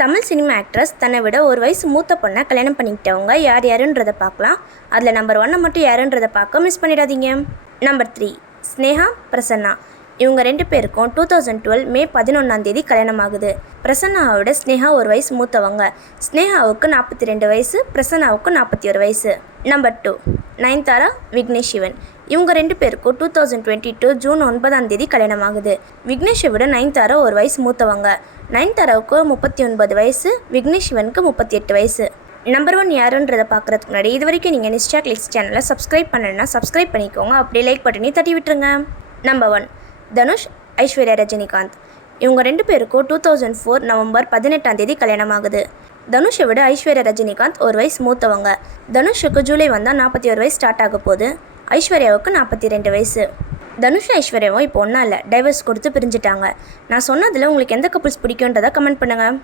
Tamil cinema actress தன்னை விட ஒரு வயசு மூத்த பொண்ணை கல்யாணம் பண்ணிக்கிட்டவங்க யார் யாருன்றதை பார்க்கலாம். அதில் நம்பர் 1 மட்டும் யாருன்றதை பார்க்க மிஸ் பண்ணிடாதீங்க. நம்பர் 3 ஸ்னேகா பிரசன்னா. இவங்க 2 பேருக்கும் 2012 மே 11 கல்யாணம் ஆகுது. பிரசன்னாவோட ஸ்னேகா ஒரு வயசு மூத்தவங்க. ஸ்னேகாவுக்கு 42 வயசு, பிரசன்னாவுக்கு 41 வயசு. நம்பர் 2 நயன்தாரா விக்னேஷ் சிவன். இவங்க 2 பேருக்கும் 2022 ஜூன் 9 கல்யாணம் ஆகுது. விக்னேஷை விட நயன்தாரா ஒரு வயசு மூத்தவங்க. நயன்தாராவுக்கு 39 வயசு, விக்னேஷ் சிவனுக்கு 38 வயசு. நம்பர் 1 யாருன்றதை பார்க்குறதுக்கு முன்னாடி இது வரைக்கும் நீங்கள் நிஷ்டா கிளிக்ஸ் சேனலை சப்ஸ்கிரைப் பண்ணலைன்னா சப்ஸ்கிரைப் பண்ணிக்கோங்க. அப்படியே லைக் பட்டனையும் தட்டி விட்டுருங்க. நம்பர் 1 தனுஷ் ஐஸ்வர்யா ரஜினிகாந்த். இவங்க 2 பேருக்கும் 2004 நவம்பர் 18 கல்யாணம் ஆகுது. தனுஷை விட ஐஸ்வர்யா ரஜினிகாந்த் ஒரு வயசு மூத்தவங்க. தனுஷுக்கு ஜூலை வந்தால் 41 வயசு ஸ்டார்ட் ஆக போகுது. ஐஸ்வர்யாவுக்கு 42 வயசு. தனுஷ் ஐஸ்வர்யாவும் இப்போ ஒன்றும் இல்லை, டைவர்ஸ் கொடுத்து பிரிஞ்சுட்டாங்க. நான் சொன்னதில் உங்களுக்கு எந்த கப்புள்ஸ் பிடிக்குன்றதை கமெண்ட் பண்ணுங்கள்.